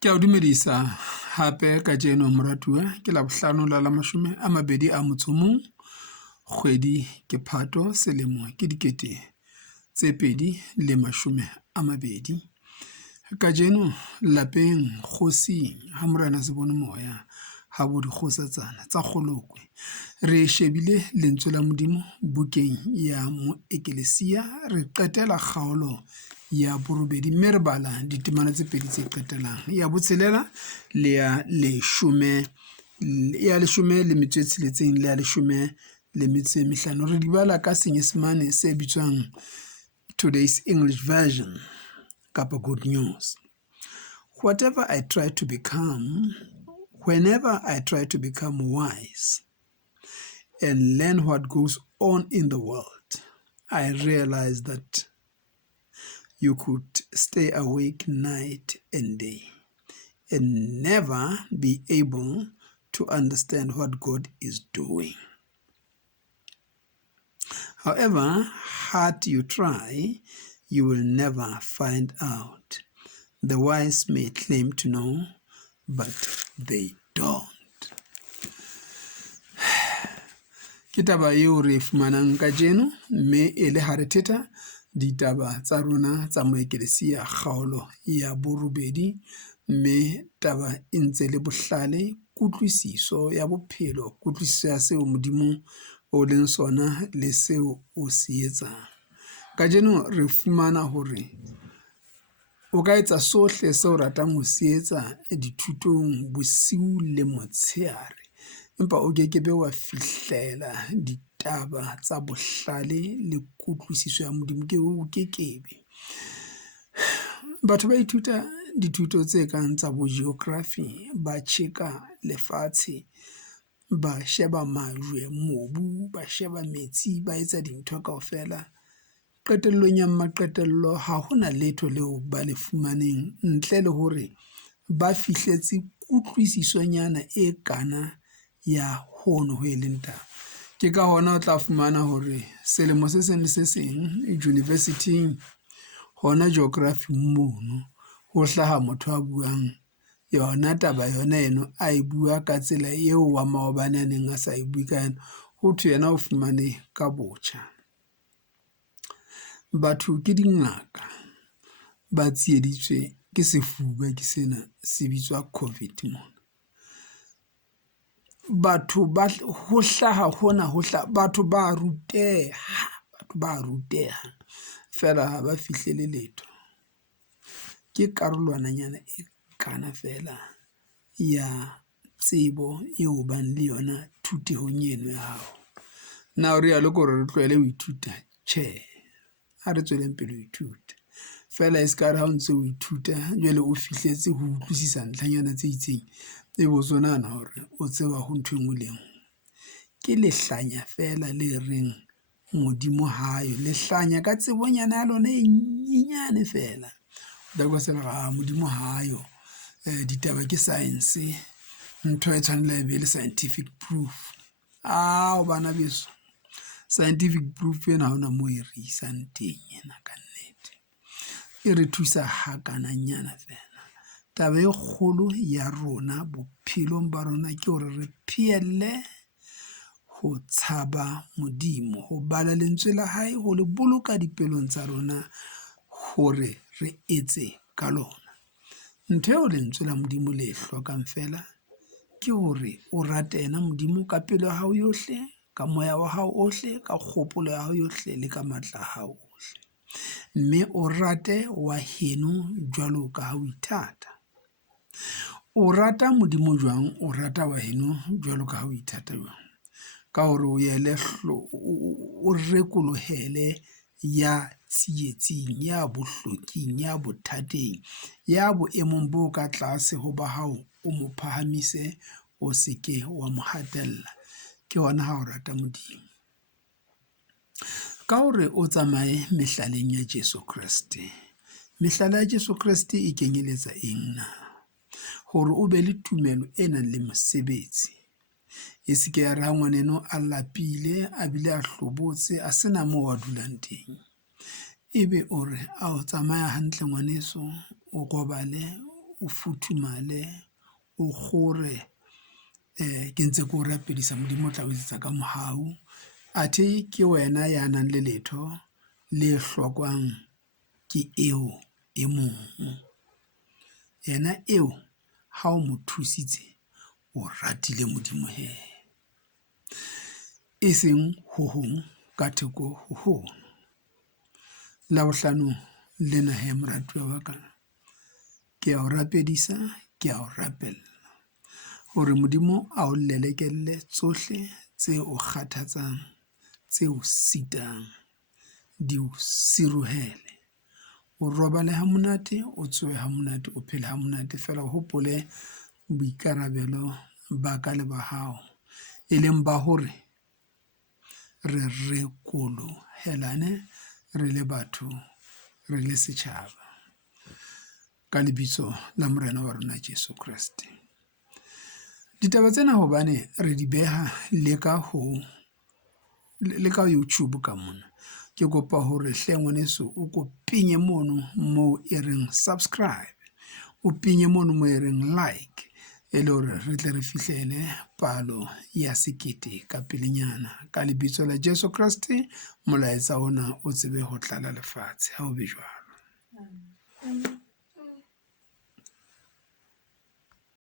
Ke a dumedisa hape ka jeno moratuwa ke la bohlano la 21 kgwedi ke Phato selemo ke 2020 ka jeno lapeng kgosi ha morana se bone moya ha bo dikgosatsana tsa kgolokwe re shebile lentswe la modimo bukeng ya mo Ecclesia re qetela kgaolo ya borobedi mme re bala ditemana tse pedi tse qetelang ya botshelela le ya leshome le metso e tsheletseng le ya leshome le metso e mehlano re di bala ka Senyesemane se bitswang Today's English Version kapa Good News. Whenever I try to become wise and learn what goes on in the world, I realize that you could stay awake night and day and never be able to understand what God is doing. However hard you try, you will never find out. The wise may claim to know, but they don't. Ke taba eo re fumanang ka jeno mme e le ha re theta ditaba tsa rona tsa mo Ecclesia kgaolo ya borobedi mme taba e ntse le bohlale kutlwisiso ya bophelo kutlwisiso ya seo modimo o leng sona le seo o se etsang. Ka jeno re fumana hore o ka etsa sohle seo ratang ho se etsa dithutong bosiu le motshehare empa o kekebe wa fihlela ditaba tsa bohlale le kutlwisiso ya modimo ke o kekebe. Batho ba ithuta dithuto tse kang tsa bo geography ba tjheka lefatshe ba sheba majwe mobu ba sheba metsi ba etsa dintho kaofela qetellong ya maqetello ha hona letho leo ba le fumaneng ntle le hore ba fihletse kutlwisisonyana e kana ya hono ho eleng taba. Ke ka hona o tla fumana hore selemo se seng le se seng university hona geography mono ho hlaha motho a buang yona taba yona eno a e bua ka tsela eo wa maobane a neng a sa e bue ka yona ho thwe yena o fumane ka botjha. Batho ke dingaka ba tsieditswe ke sefuba ke sena se bitswa COVID mona. Batho ba ho hlaha hona ho hlaha batho ba ruteha fela ha ba fihlele letho. Ke karolwananyana e kana fela ya tsebo eo bang le yona thutehong eno ya hao. Na o rialo gore re tlohele ho ithuta? Tjhe, ha re tsweleng pele ho ithuta fela e se ka re ha o ntse o ithuta jwale o fihletse ho utlwisisa ntlhanyana tse itseng e bo tsonana hore o tseba ho ntho engwe le engwe. Ke lehlanya fela le reng modimo hayo lehlanya ka tsebonyana ya lona e nyenyane fela da go se ga modimo hayo. Ditaba ke science ntho e tshwanela e be le scientific proof. O bana beso scientific proof ena ha ona mo e re isang teng ena ka nnete e re thusa hakananyana fela. Taba e kgolo ya rona bophelong ba rona ke hore re phielle ho tshaba modimo ho bala lentswe la hae ho le boloka dipelong tsa rona hore re etse ka lona. Ntho eo lentswe la modimo le hlokang fela ke hore o rate ena modimo ka pelo ya hao yohle ka moya wa hao ohle ka kgopolo ya hao yohle le ka matla a hao ohle mme o rate wa heno jwalo ka ha o ithata. O rata modimo jwang o rata wa heno jwalo ka ha o ithata jwang ka hore o yele o rekolohele ya tsietsing ya bohloking ya bothateng ya boemong bo ka tlase ho ba hao o mo phahamise o seke wa mo hatella. Ke hona ha o rata modimo ka hore o tsamaye mehlaleng ya Jesu Kriste. Mehlala ya Jesu Kriste e kenyeletsa eng na? Hore o be le tumelo e nang le mosebetsi e se ke ya re ha ngwaneno a lapile a bile a hlobotse a sena moo a dulang teng ebe o re a o tsamaya hantle ngwaneso o robale o futhumale, o kgore, ke ntse ke o rapedisa Modimo o tla o etsetsa ka mohau. Athe ke wena ya nang le letho le hlokwang ke eo e mong. Yena eo ha o mo thusitse o ratile Modimo he, e seng ho hong ka theko ho hong. Labohlano lena he moratuwa wa ka, ke a o rapedisa, ke a o rapella hore Modimo a o lelekelle tsohle tse o kgathatsang, tse o sitang, di o sirohele. O robale ha monate, o tsohe ha monate, o phele ha monate, fela o hopole boikarabelo ba ka le ba hao, e leng ba hore re rekolohelane re le batho, re le setjhaba, ka lebitso la Morena wa rona Jesu Kriste. Ditaba tsena hobane re di beha le ka YouTube ka mona, ke kopa hore hle ngwaneso o ko pinye mono moo e reng subscribe, o pinye mono moo e reng like, e le hore re tle re fihlele palo ya 1,000 ka pelenyana. Ka lebitso la Jesu Kriste, molaetsa ona o tsebe ho tlala lefatshe. Ha o be jwalo.